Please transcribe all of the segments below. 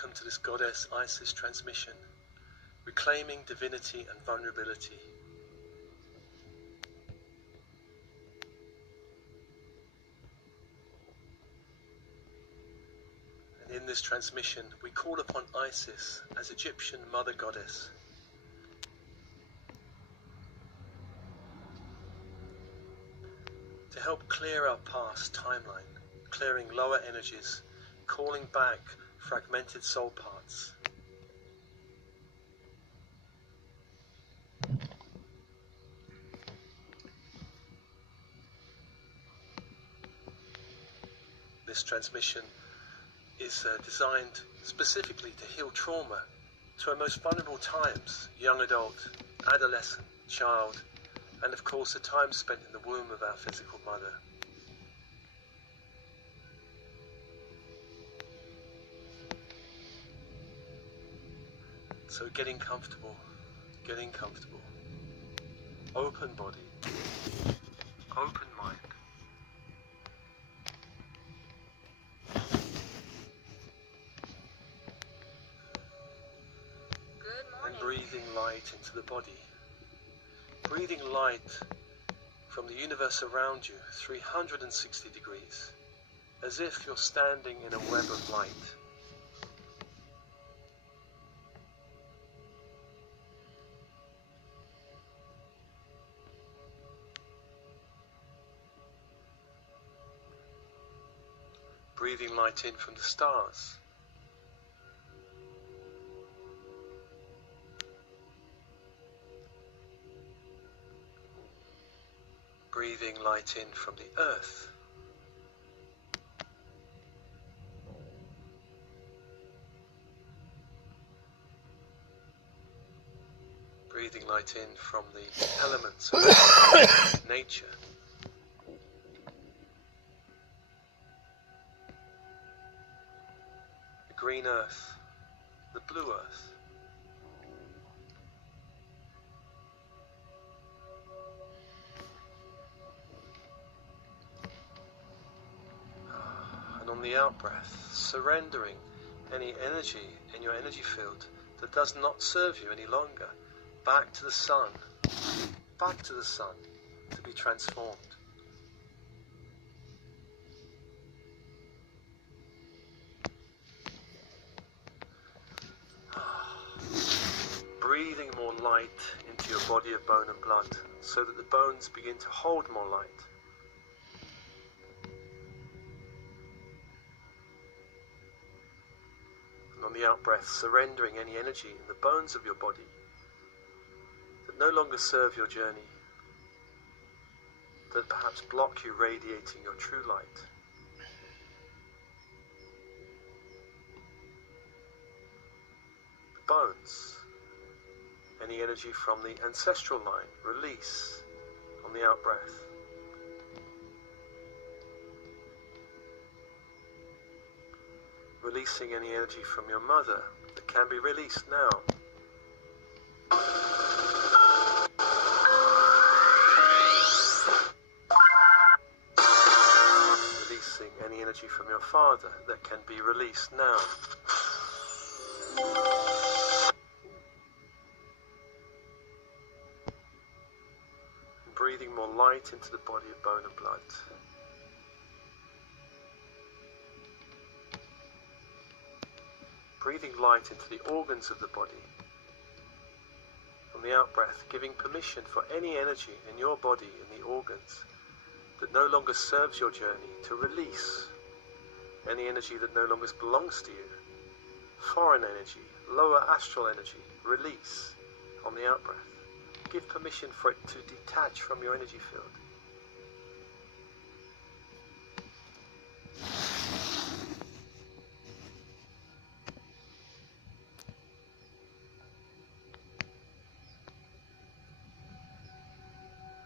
welcome to this Goddess Isis transmission, reclaiming divinity and vulnerability. And in this transmission, we call upon Isis as Egyptian Mother Goddess. To help clear our past timeline, clearing lower energies, calling back fragmented soul parts. This transmission is designed specifically to heal trauma to our most vulnerable times, young adult, adolescent, child, and of course the time spent in the womb of our physical mother. So getting comfortable, open body, open mind. And breathing light into the body. Breathing light from the universe around you, 360 degrees, as if you're standing in a web of light. Breathing light in from the stars. Breathing light in from the earth. Breathing light in from the elements of nature. The green earth, the blue earth. On the out-breath, surrendering any energy in your energy field that does not serve you any longer, back to the sun to be transformed. Breathing more light into your body of bone and blood so that the bones begin to hold more light. On the out-breath, surrendering any energy in the bones of your body that no longer serve your journey, that perhaps block you radiating your true light. The bones, any energy from the ancestral line, release on the out-breath. Releasing any energy from your mother that can be released now. Releasing any energy from your father that can be released now. And breathing more light into the body of bone and blood. Breathing light into the organs of the body. On the out-breath, giving permission for any energy in your body, in the organs, that no longer serves your journey, to release. Any energy that no longer belongs to you. Foreign energy, lower astral energy, release on the out-breath. Give permission for it to detach from your energy field.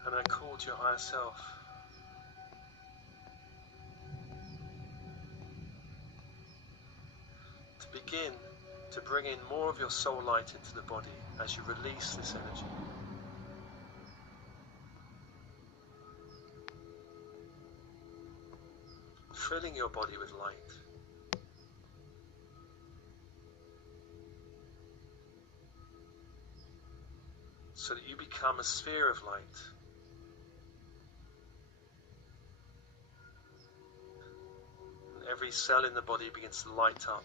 And I called your higher self. To begin to bring in more of your soul light into the body as you release this energy. Filling your body with light. so that you become a sphere of light. And every cell in the body begins to light up.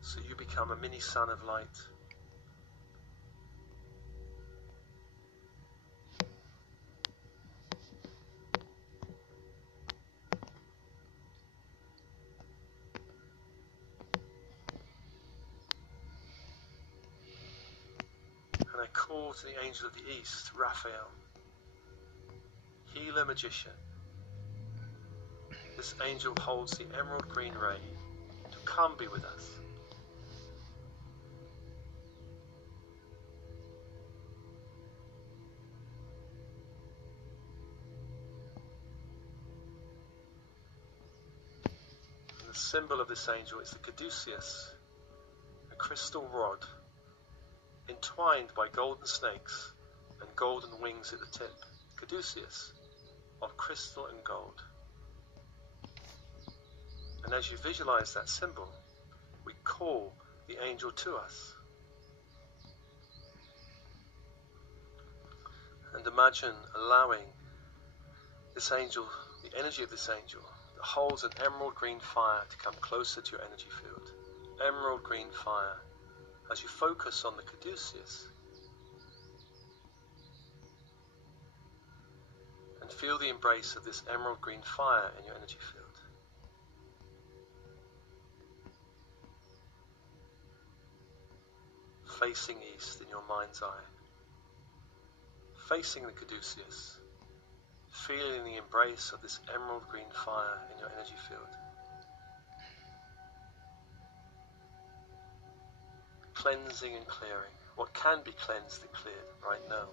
So you become a mini sun of light. And I call to the angel of the east, Raphael, healer magician. This angel holds the emerald green ray to come be with us. And the symbol of this angel is the caduceus, a crystal rod entwined by golden snakes and golden wings at the tip. Caduceus, of crystal and gold. And as you visualize that symbol, we call the angel to us. And imagine allowing this angel, the energy of this angel, that holds an emerald green fire, to come closer to your energy field. Emerald green fire. As you focus on the caduceus and feel the embrace of this emerald green fire in your energy field. Facing east in your mind's eye. Facing the caduceus. Feeling the embrace of this emerald green fire in your energy field. Cleansing and clearing what can be cleansed and cleared right now.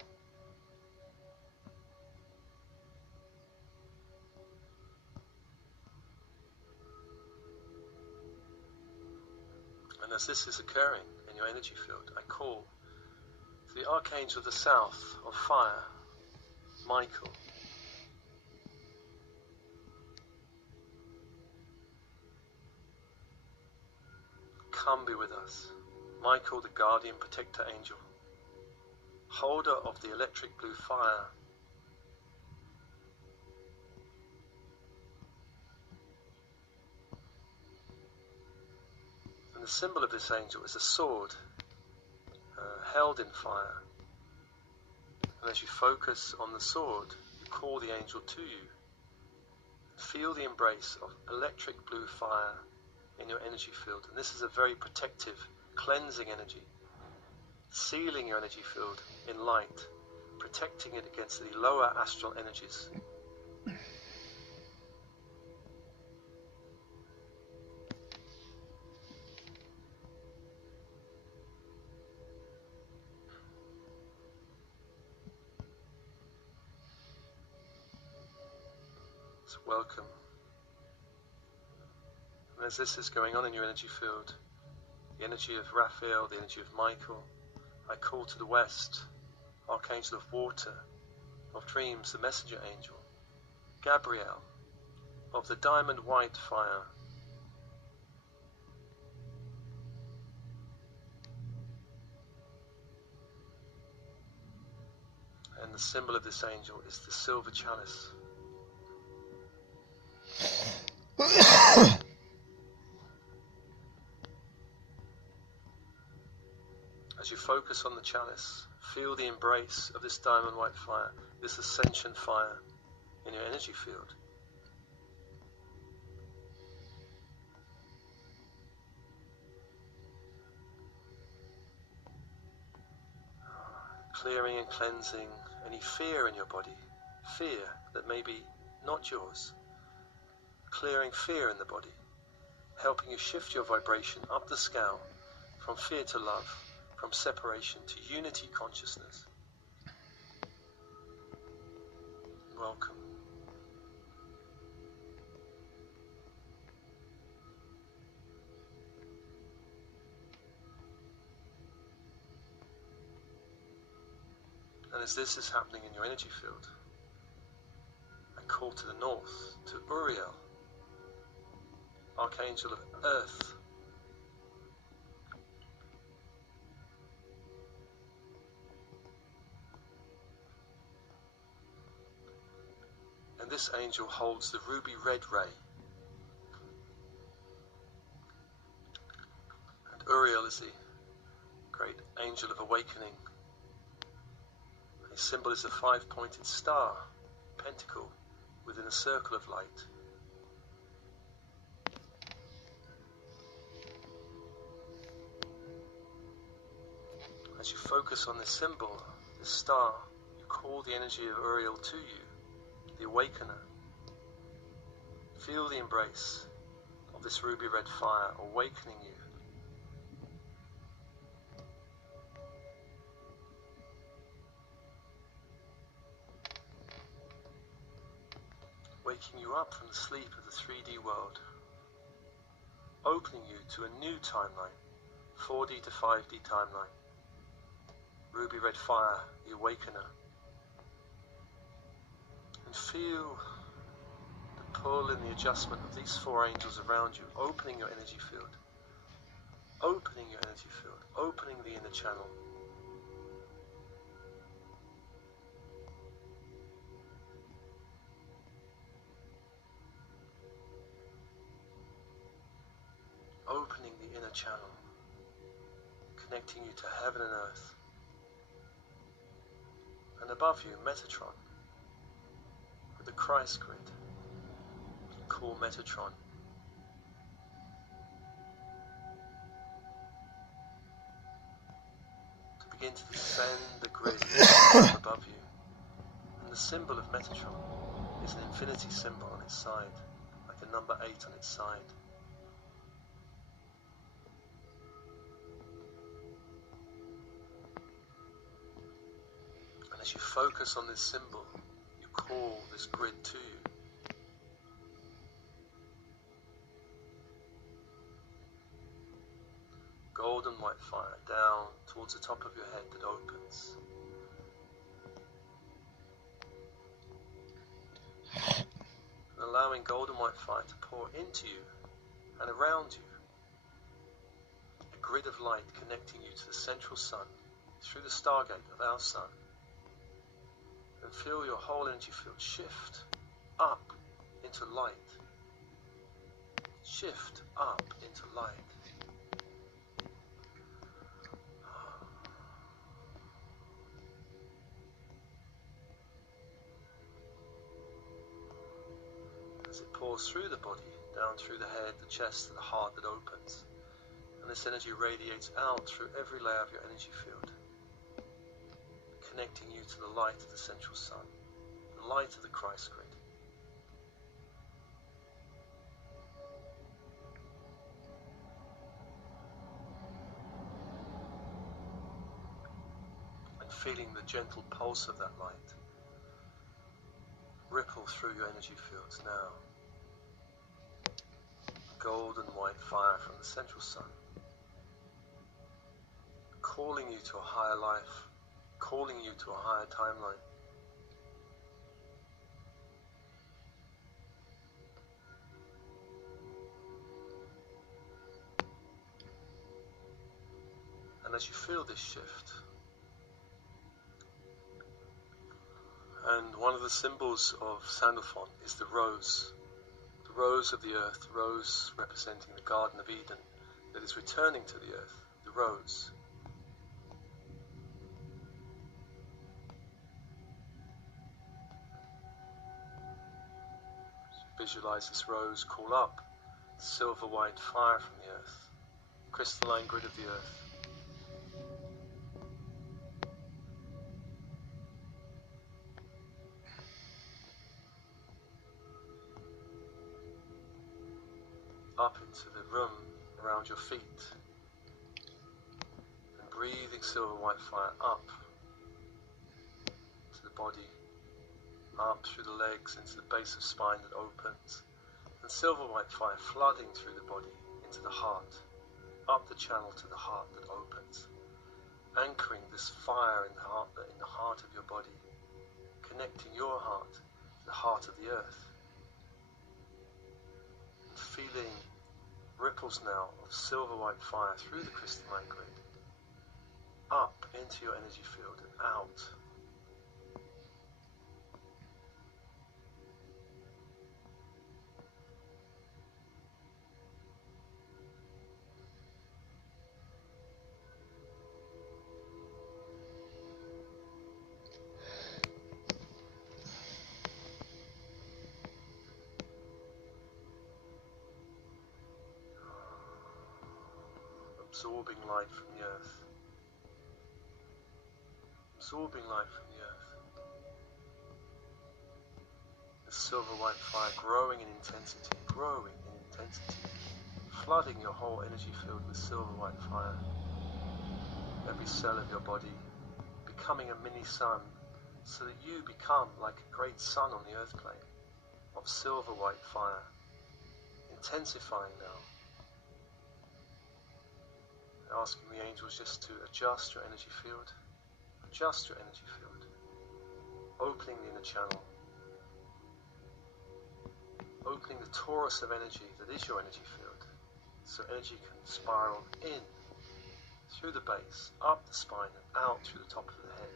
And as this is occurring in your energy field, I call to the archangel of the south of fire, Michael. Come be with us. Michael, the guardian protector angel, holder of the electric blue fire. And the symbol of this angel is a sword held in fire. And as you focus on the sword, you call the angel to you. Feel the embrace of electric blue fire in your energy field. And this is a very protective, cleansing energy, sealing your energy field in light, protecting it against the lower astral energies. So welcome. And as this is going on in your energy field, the energy of Raphael, the energy of Michael, I call to the west, archangel of water, of dreams, the messenger angel, Gabriel, of the diamond white fire. And the symbol of this angel is the silver chalice. As you focus on the chalice, feel the embrace of this diamond white fire, this ascension fire in your energy field. Clearing and cleansing any fear in your body, fear that may be not yours. Clearing fear in the body, helping you shift your vibration up the scale from fear to love, from separation to unity consciousness. Welcome. And as this is happening in your energy field, I call to the north, to Uriel, archangel of earth, this angel holds the ruby red ray. And Uriel is the great angel of awakening. His symbol is a 5-pointed star, pentacle, within a circle of light. As you focus on this symbol, this star, you call the energy of Uriel to you, the awakener. Feel the embrace of this ruby red fire awakening you. Waking you up from the sleep of the 3D world, opening you to a new timeline, 4D to 5D timeline. Ruby red fire, the awakener. And feel the pull and the adjustment of these 4 angels around you, opening your energy field, opening your energy field, opening the inner channel. Opening the inner channel, connecting you to heaven and earth. And above you, Metatron, with the Christ grid. Call Metatron. To begin to descend the grid above you. And the symbol of Metatron is an infinity symbol on its side, like a number 8 on its side. And as you focus on this symbol, you call this grid to you. Golden white fire down towards the top of your head that opens. And allowing golden white fire to pour into you and around you. A grid of light connecting you to the central sun through the stargate of our sun. And feel your whole energy field shift up into light. Shift up into light. As it pours through the body, down through the head, the chest, to the heart that opens. And this energy radiates out through every layer of your energy field, connecting you to the light of the central sun, the light of the Christ grid. And feeling the gentle pulse of that light ripple through your energy fields now. Golden white fire from the central sun, calling you to a higher life, calling you to a higher timeline. And as you feel this shift, and one of the symbols of Sandalphon is the rose of the earth, the rose representing the Garden of Eden that is returning to the earth, the rose. Visualize this rose call up silver white fire from the earth, crystalline grid of the earth. Up into the room around your feet, and breathing silver white fire up to the body, up through the legs into the base of spine that opens, and silver white fire flooding through the body into the heart, up the channel to the heart that opens, anchoring this fire in the heart of your body, connecting your heart to the heart of the earth, and feeling ripples now of silver white fire through the crystalline grid, up into your energy field and out. absorbing light from the earth. Absorbing light from the earth. The silver white fire growing in intensity, flooding your whole energy field with silver white fire. Every cell of your body becoming a mini sun, so that you become like a great sun on the earth plane of silver white fire, intensifying now. Asking the angels just to adjust your energy field, opening the inner channel, opening the torus of energy that is your energy field, so energy can spiral in, through the base, up the spine, and out through the top of the head,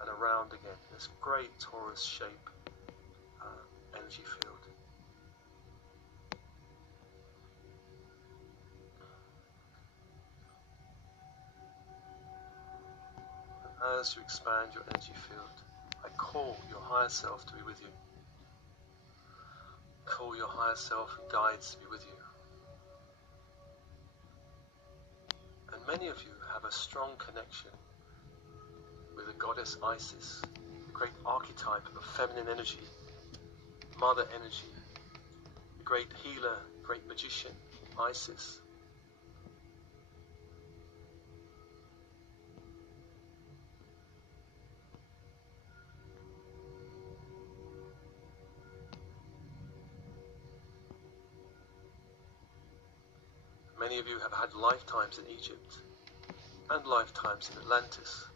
and around again, in this great torus shape energy field. And as you expand your energy field, I call your higher self to be with you. Call your higher self and guides to be with you. And many of you have a strong connection with the goddess Isis, the great archetype of feminine energy, mother energy, the great healer, great magician, Isis. Many of you have had lifetimes in Egypt and lifetimes in Atlantis.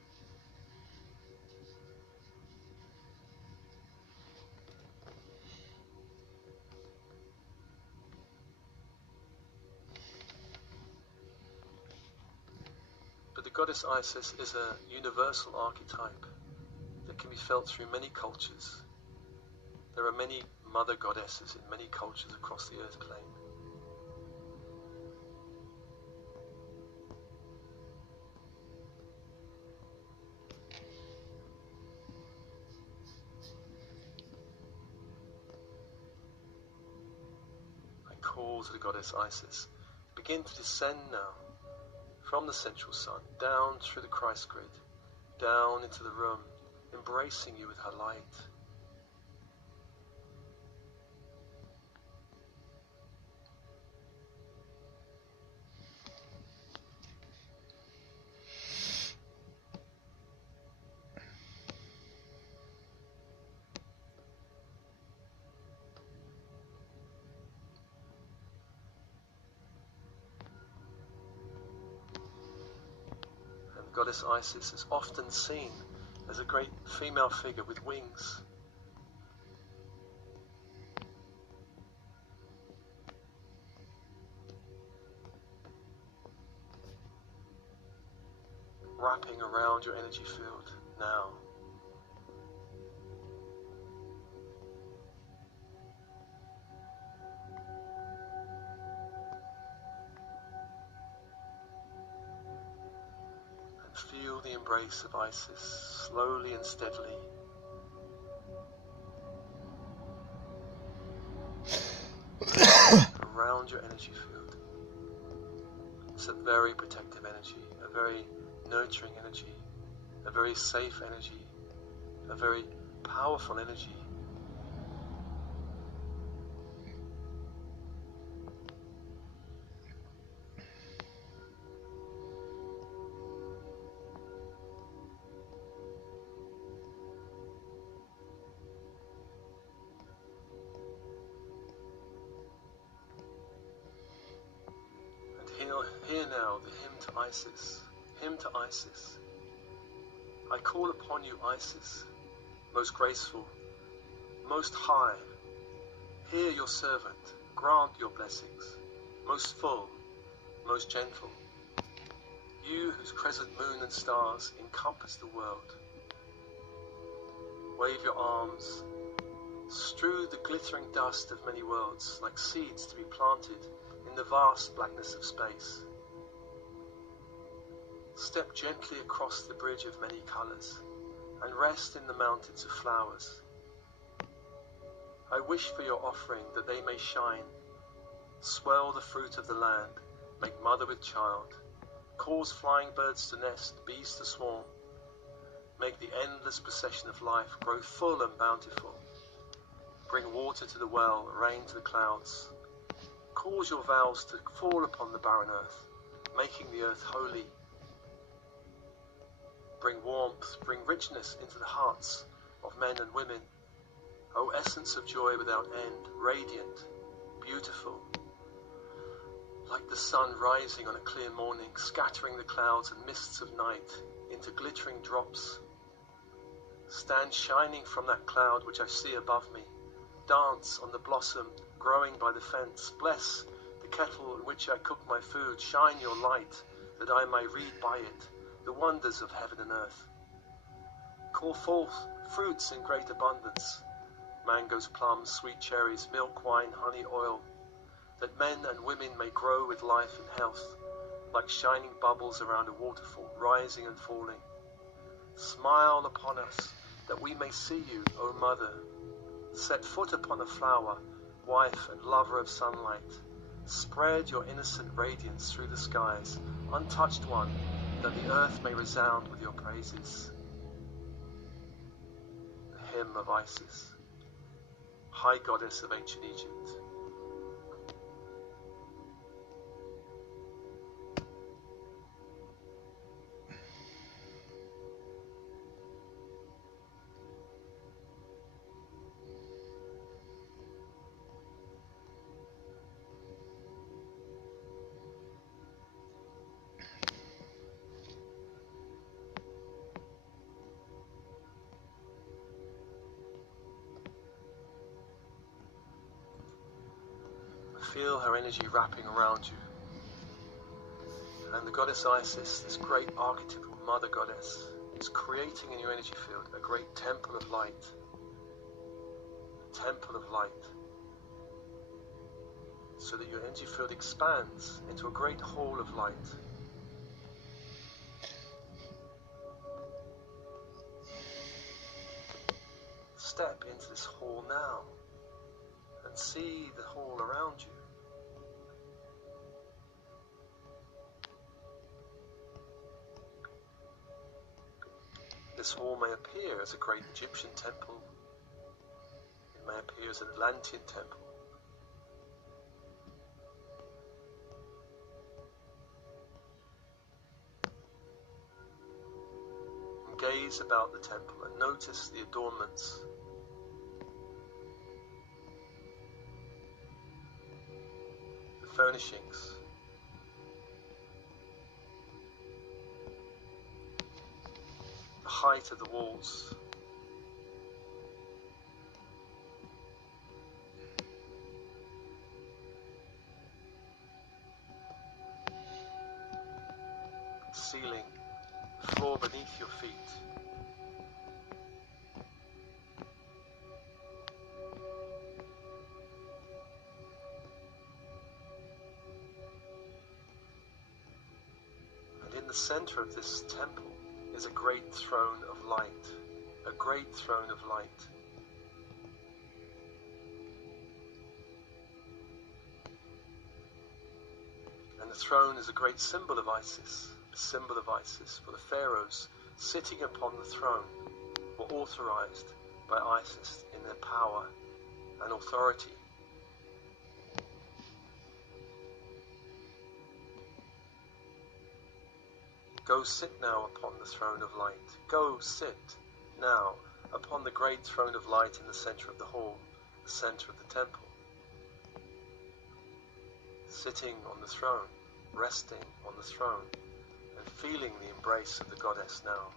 But the goddess Isis is a universal archetype that can be felt through many cultures. There are many mother goddesses in many cultures across the earth plane. Call to the goddess Isis. Begin to descend now from the central sun, down through the Christ grid, down into the room, embracing you with her light. Goddess Isis is often seen as a great female figure with wings. Wrapping around your energy field now. Feel the embrace of Isis slowly and steadily. Around your energy field. It's a very protective energy, a very nurturing energy, a very safe energy, a very powerful energy. Hear now the hymn to Isis, hymn to Isis. I call upon you, Isis, most graceful, most high. Hear your servant, grant your blessings, most full, most gentle. You whose crescent moon and stars encompass the world. Wave your arms, strew the glittering dust of many worlds like seeds to be planted in the vast blackness of space. Step gently across the bridge of many colors and rest in the mountains of flowers. I wish for your offering that they may shine, swell the fruit of the land, make mother with child, Cause flying birds to nest, bees to swarm. Make the endless procession of life grow full and bountiful. Bring water to the well, rain to the clouds. Cause your vows to fall upon the barren earth, making the earth holy. Bring warmth, bring richness into the hearts of men and women. O essence of joy without end, radiant, beautiful. Like the sun rising on a clear morning, scattering the clouds and mists of night into glittering drops. Stand shining from that cloud which I see above me. Dance on the blossom growing by the fence. Bless the kettle in which I cook my food. Shine your light that I may read by it the wonders of heaven and earth. Call forth fruits in great abundance. Mangoes, plums, sweet cherries, milk, wine, honey, oil. That men and women may grow with life and health, like shining bubbles around a waterfall, rising and falling. Smile upon us, that we may see you, O Mother. Set foot upon a flower, wife and lover of sunlight. Spread your innocent radiance through the skies, untouched one, that the earth may resound with your praises. The hymn of Isis, High Goddess of ancient Egypt. Feel her energy wrapping around you. And the goddess Isis, this great archetypal mother goddess, is creating in your energy field a great temple of light. A temple of light. So that your energy field expands into a great hall of light. Step into this hall now and see the hall around you. This hall may appear as a great Egyptian temple. It may appear as an Atlantean temple. And gaze about the temple and notice the adornments. The furnishings. The height of the walls. Ceiling, floor beneath your feet. And in the center of this temple is a great throne of light, a great throne of light. And the throne is a great symbol of Isis, a symbol of Isis, for the pharaohs sitting upon the throne were authorized by Isis in their power and authority. Go sit now upon the throne of light. Go sit now upon the great throne of light in the center of the hall, the center of the temple. Sitting on the throne, resting on the throne, and feeling the embrace of the goddess now.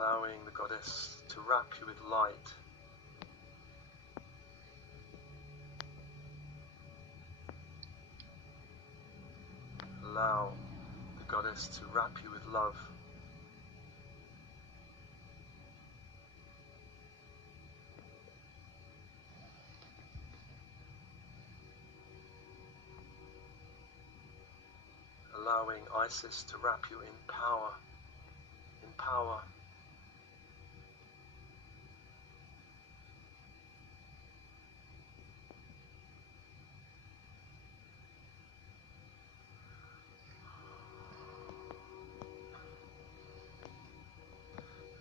Allowing the goddess to wrap you with light. Allow Goddess, to wrap you with love. Allowing Isis to wrap you in power, in power.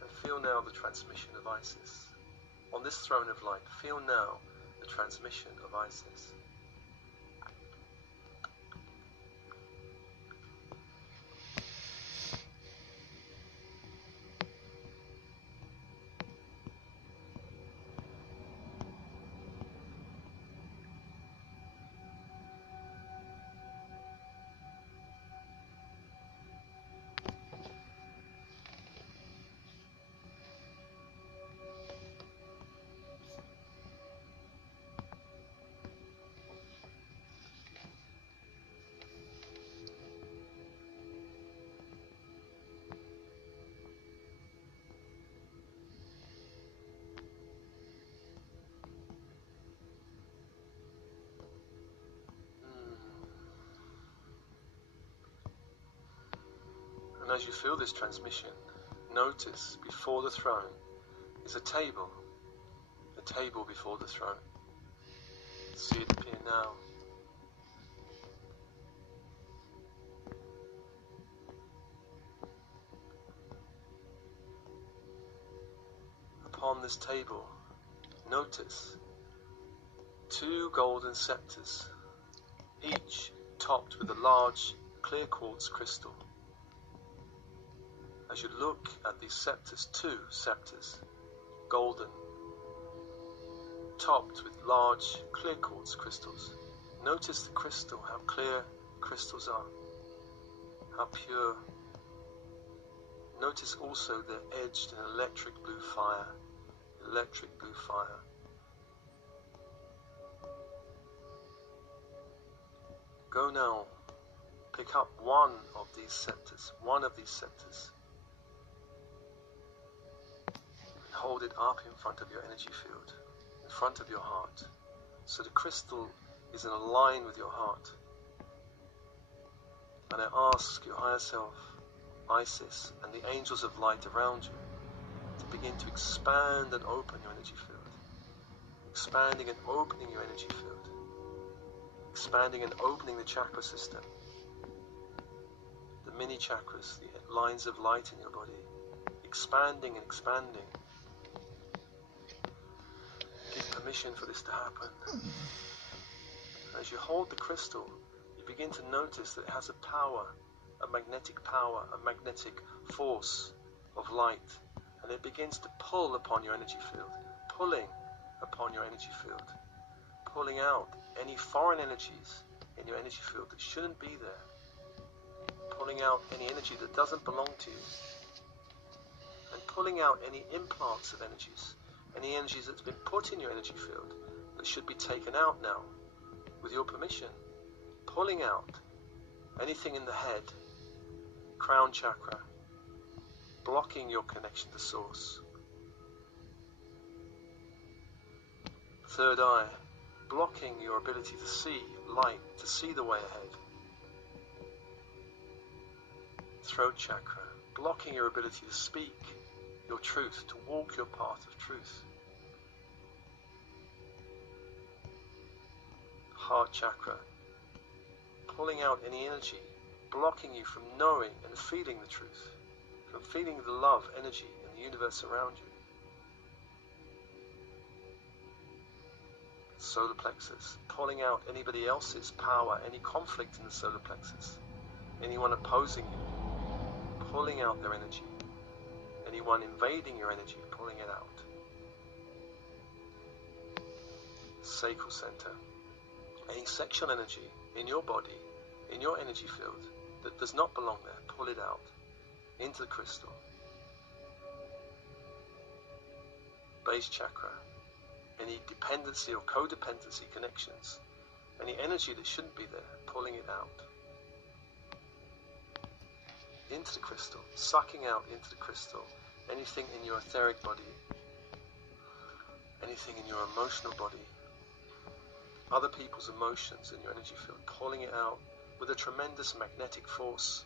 And feel now the transmission of Isis. On this throne of light, feel now the transmission of Isis. And as you feel this transmission, notice before the throne is a table before the throne. See it appear now. Upon this table, notice 2 golden scepters, each topped with a large clear quartz crystal. As you look at these scepters, 2 scepters, golden, topped with large clear quartz crystals. Notice the crystal, how clear crystals are, how pure. Notice also they're edged in electric blue fire, electric blue fire. Go now, pick up one of these scepters, and hold it up in front of your energy field, in front of your heart, so the crystal is in a line with your heart. And I ask your higher self, Isis, and the angels of light around you to begin to expand and open your energy field. Expanding and opening your energy field. Expanding and opening the chakra system. The mini chakras, the lines of light in your body. Expanding and expanding. Give permission for this to happen. As you hold the crystal, you begin to notice that it has a power, a magnetic power, a magnetic force of light. And it begins to pull upon your energy field, pulling upon your energy field, pulling out any foreign energies in your energy field that shouldn't be there, pulling out any energy that doesn't belong to you, and pulling out any implants of energies, any energies that's been put in your energy field that should be taken out now, with your permission, pulling out anything in the head, crown chakra, blocking your connection to source. Third eye, blocking your ability to see light, to see the way ahead. Throat chakra, blocking your ability to speak your truth, to walk your path of truth. Heart chakra, pulling out any energy, blocking you from knowing and feeling the truth, from feeling the love energy in the universe around you. Solar plexus, pulling out anybody else's power, any conflict in the solar plexus, anyone opposing you, pulling out their energy, anyone invading your energy, pulling it out. Sacral center, any sexual energy in your body, in your energy field that does not belong there, pull it out into the crystal. Base chakra, any dependency or codependency connections, any energy that shouldn't be there, pulling it out. into the crystal, sucking out into the crystal anything in your etheric body, anything in your emotional body, other people's emotions in your energy field, pulling it out with a tremendous magnetic force,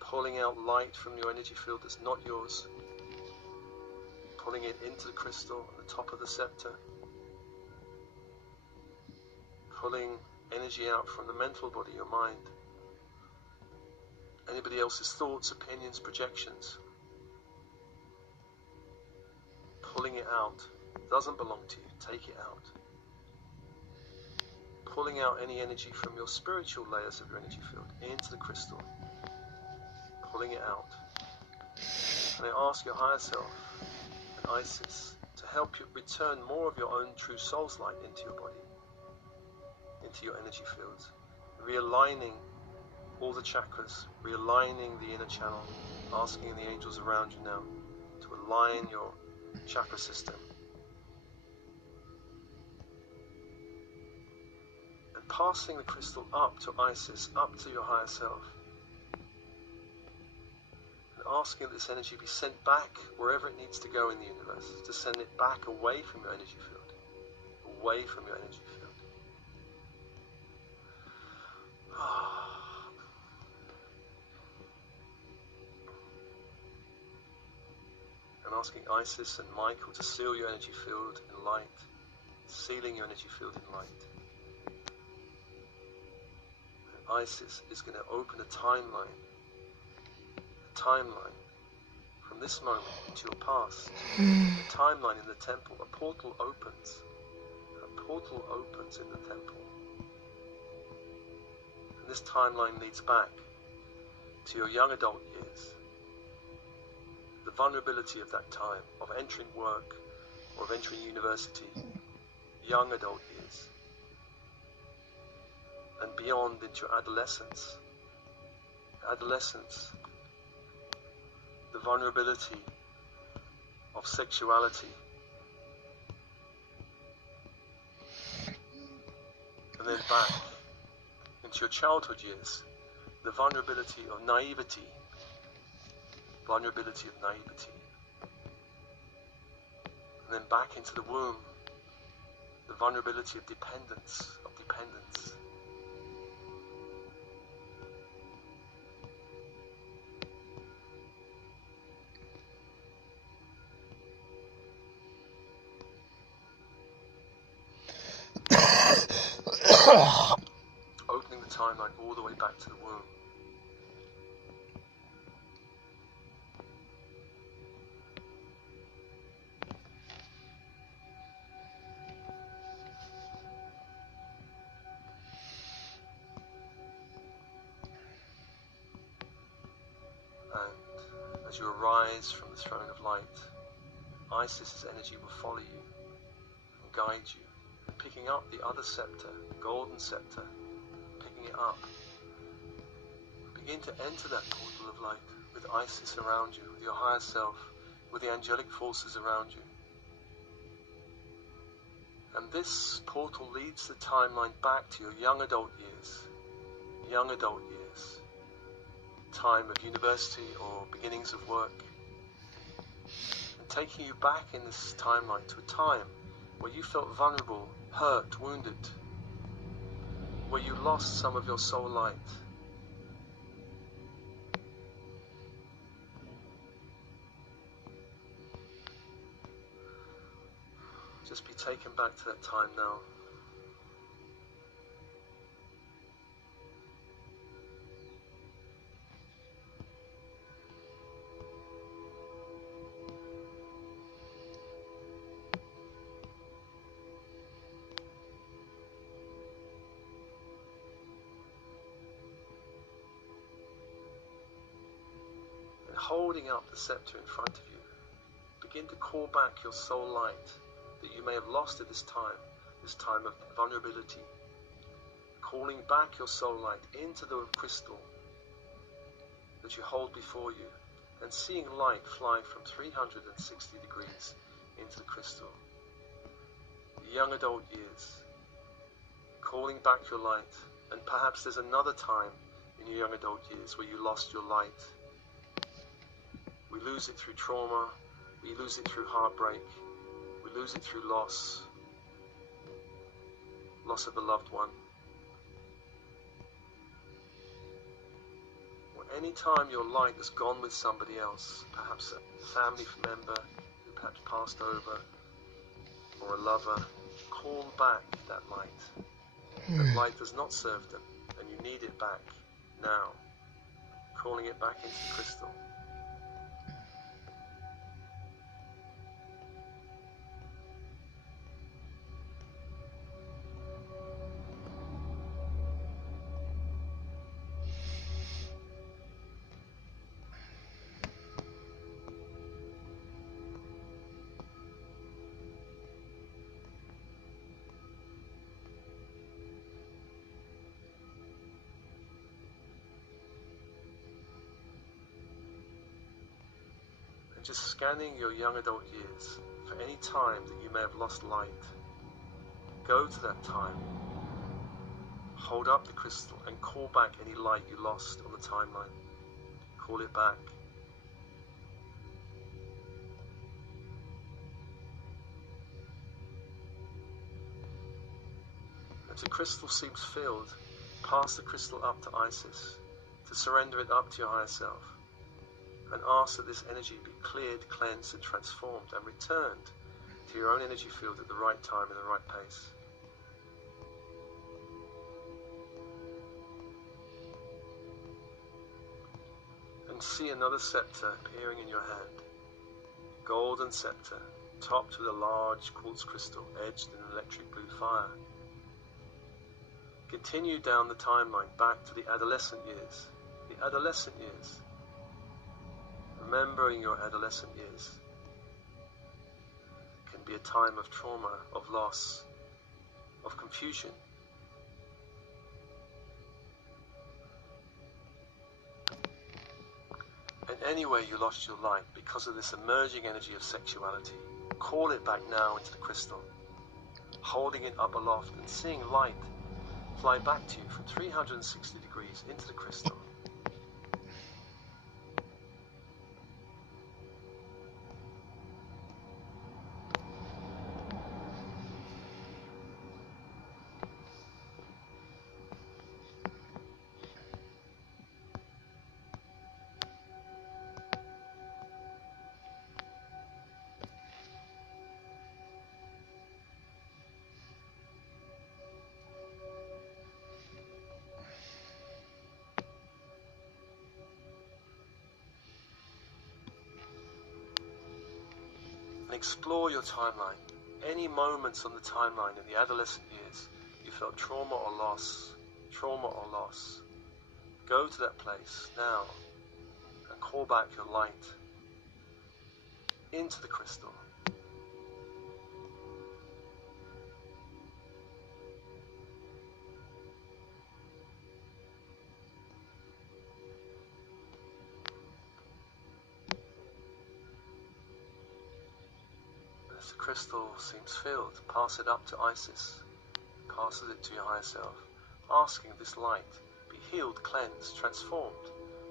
pulling out light from your energy field that's not yours, pulling it into the crystal on the top of the scepter, pulling energy out from the mental body, your mind, anybody else's thoughts, opinions, projections, pulling it out. Doesn't belong to you, take it out. Pulling out any energy from your spiritual layers of your energy field into the crystal, pulling it out. And I ask your higher self and Isis to help you return more of your own true soul's light into your body, into your energy fields, realigning all the chakras, realigning the inner channel, asking the angels around you now to align your chakra system. And passing the crystal up to Isis, up to your higher self. And asking that this energy be sent back wherever it needs to go in the universe, to send it back away from your energy field, away from your energy field. And asking Isis and Michael to seal your energy field in light, sealing your energy field in light. And Isis is going to open a timeline from this moment into your past. A timeline in the temple. A portal opens. A portal opens in the temple. And this timeline leads back to your young adult years. The vulnerability of that time, of entering work, or of entering university, young adult years, and beyond into your adolescence. Adolescence, the vulnerability of sexuality, and then back into your childhood years, the vulnerability of naivety, and then back into the womb, the vulnerability of dependence. Opening the timeline all the way back to the womb. And as you arise from the throne of light, Isis's energy will follow you and guide you, picking up the other scepter, the golden scepter, picking it up. Begin to enter that portal of light with Isis around you, with your higher self, with the angelic forces around you. And this portal leads the timeline back to your young adult years, time of university or beginnings of work, and taking you back in this timeline to a time where you felt vulnerable, hurt, wounded, where you lost some of your soul light. Just be taken back to that time now. And holding up the scepter in front of you, begin to call back your soul light that you may have lost at this time of vulnerability. Calling back your soul light into the crystal that you hold before you, and seeing light fly from 360 degrees into the crystal. The young adult years, calling back your light, and perhaps there's another time in your young adult years where you lost your light, We lose it through trauma, we lose it through heartbreak, we lose it through loss of a loved one. Or any time your light has gone with somebody else, perhaps a family member who perhaps passed over, or a lover, call back that light. That light does not serve them, and you need it back now. Calling it back into the crystal. And just scanning your young adult years for any time that you may have lost light. Go to that time, hold up the crystal and call back any light you lost on the timeline. Call it back. If the crystal seems filled, pass the crystal up to Isis to surrender it up to your higher self, and ask that this energy be cleared, cleansed and transformed and returned to your own energy field at the right time and the right pace. And see another scepter appearing in your hand. Golden scepter, topped with a large quartz crystal edged in an electric blue fire. Continue down the timeline back to the adolescent years. The adolescent years. Remembering your adolescent years can be a time of trauma, of loss, of confusion. And anyway you lost your light because of this emerging energy of sexuality, call it back now into the crystal, holding it up aloft and seeing light fly back to you from 360 degrees into the crystal. And explore your timeline. Any moments on the timeline in the adolescent years you felt trauma or loss, go to that place now and call back your light into the crystal. As the crystal seems filled, pass it up to Isis, passes it to your higher self, asking this light be healed, cleansed, transformed,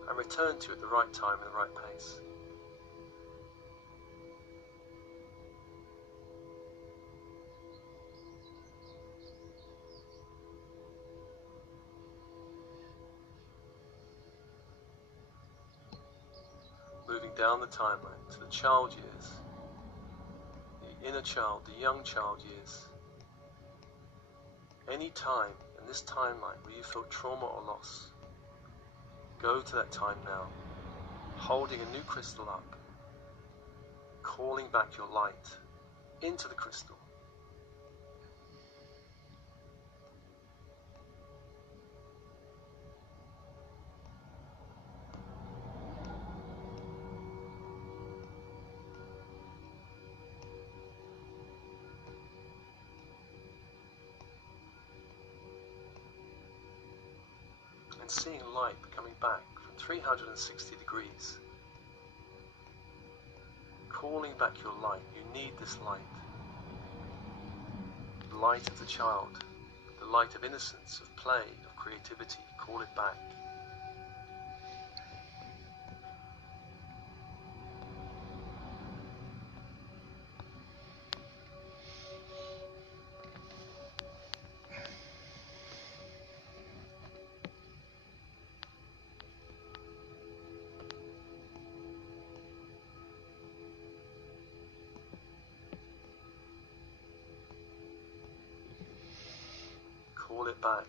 and returned to you at the right time and the right pace. Moving down the timeline to the child years, the inner child, the young child years. Any time in this timeline where you feel trauma or loss, go to that time now, holding a new crystal up, calling back your light into the crystal. And seeing light coming back from 360 degrees. Calling back your light. You need this light. The light of the child. The light of innocence, of play, of creativity. Call it back. call it back.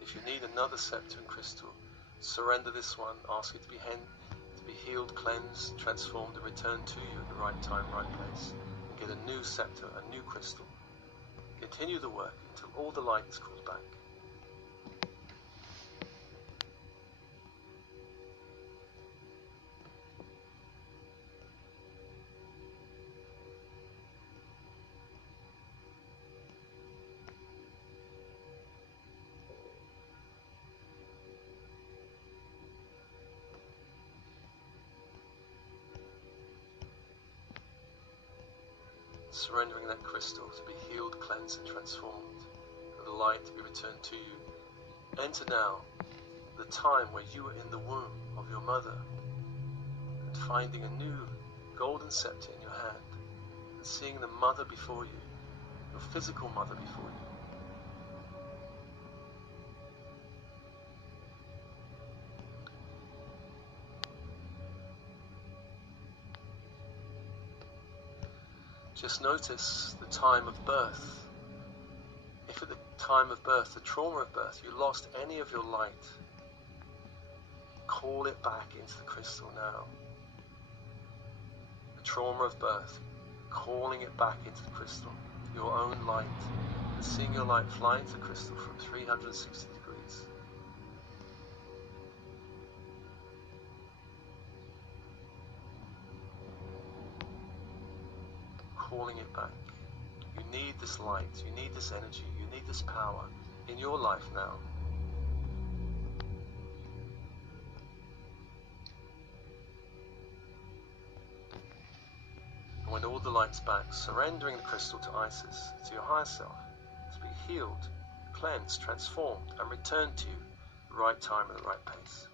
If you need another scepter and crystal, surrender this one, ask it to be healed, cleansed, transformed, and returned to you at the right time, right place. And get a new scepter, a new crystal. Continue the work until all the light is called back. Surrendering that crystal to be healed, cleansed, and transformed, and the light to be returned to you. Enter now the time where you were in the womb of your mother, and finding a new golden scepter in your hand, and seeing the mother before you, your physical mother before you. Just notice the time of birth. If at the time of birth, the trauma of birth, you lost any of your light, call it back into the crystal now. The trauma of birth, calling it back into the crystal, your own light, and seeing your light fly into the crystal from 360 degrees. Calling it back. You need this light, you need this energy, you need this power in your life now. And when all the light's back, surrendering the crystal to Isis, to your higher self, to be healed, cleansed, transformed, and returned to you at the right time and the right pace.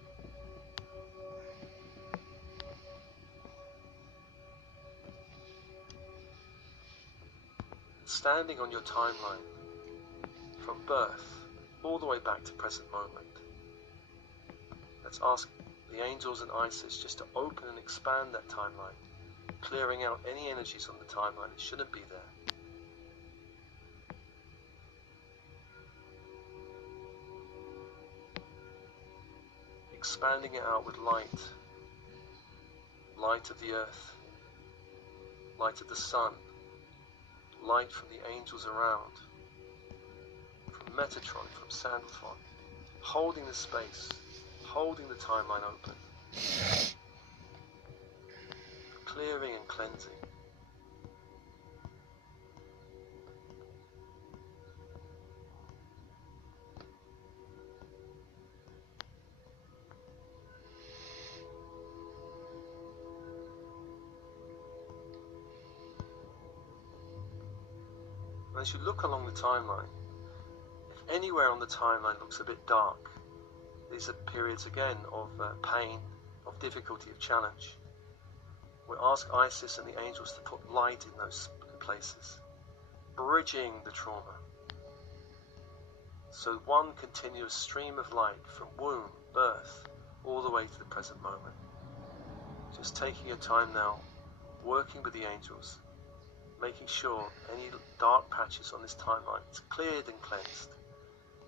Standing on your timeline, from birth all the way back to present moment, let's ask the angels and Isis just to open and expand that timeline, clearing out any energies on the timeline that shouldn't be there. Expanding it out with light, light of the earth, light of the sun, light from the angels around, from Metatron, from Sandalphon, holding the space, holding the timeline open, clearing and cleansing. And as you look along the timeline, if anywhere on the timeline looks a bit dark, these are periods again of pain, of difficulty, of challenge. We ask Isis and the angels to put light in those places, bridging the trauma. So one continuous stream of light from womb, birth, all the way to the present moment. Just taking your time now, working with the angels, making sure any dark patches on this timeline is cleared and cleansed.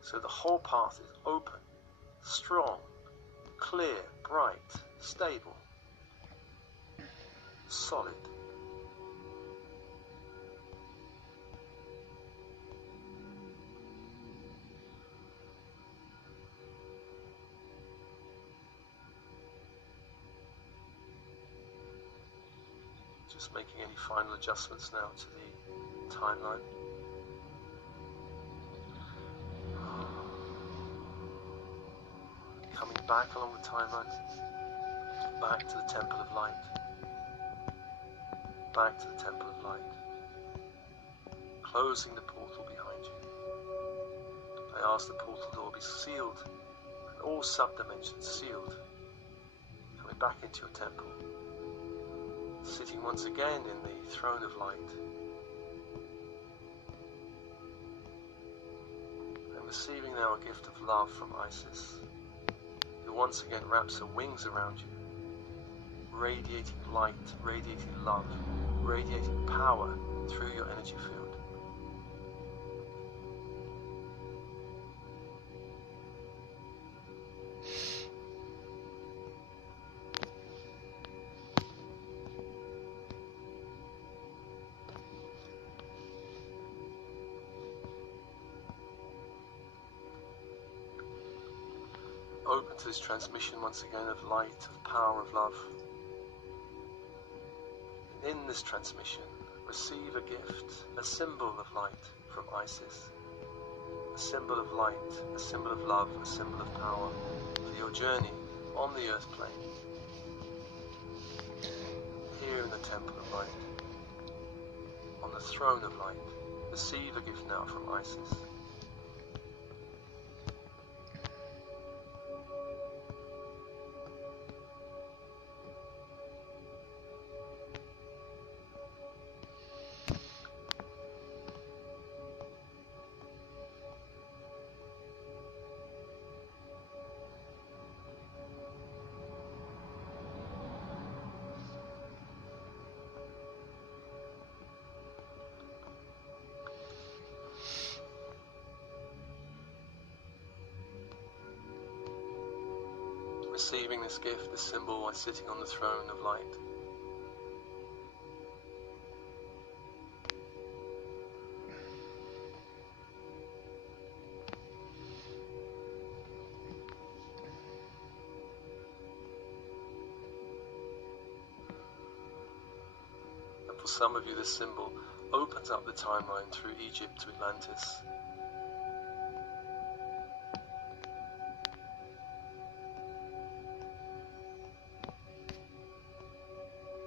So the whole path is open, strong, clear, bright, stable, solid. Just making any final adjustments now to the timeline. Coming back along the timeline, back to the Temple of Light, back to the Temple of Light, closing the portal behind you. I ask the portal door be sealed, and all sub-dimensions sealed, coming back into your temple, sitting once again in the throne of light, and receiving now a gift of love from Isis, who once again wraps her wings around you, radiating light, radiating love, radiating power through your energy field. open to this transmission once again of light, of power, of love. In this transmission, receive a gift, a symbol of light from Isis. A symbol of light, a symbol of love, a symbol of power for your journey on the earth plane. Here in the temple of light, on the throne of light, receive a gift now from Isis. Receiving this gift, this symbol, while sitting on the throne of light. And for some of you, this symbol opens up the timeline through Egypt to Atlantis.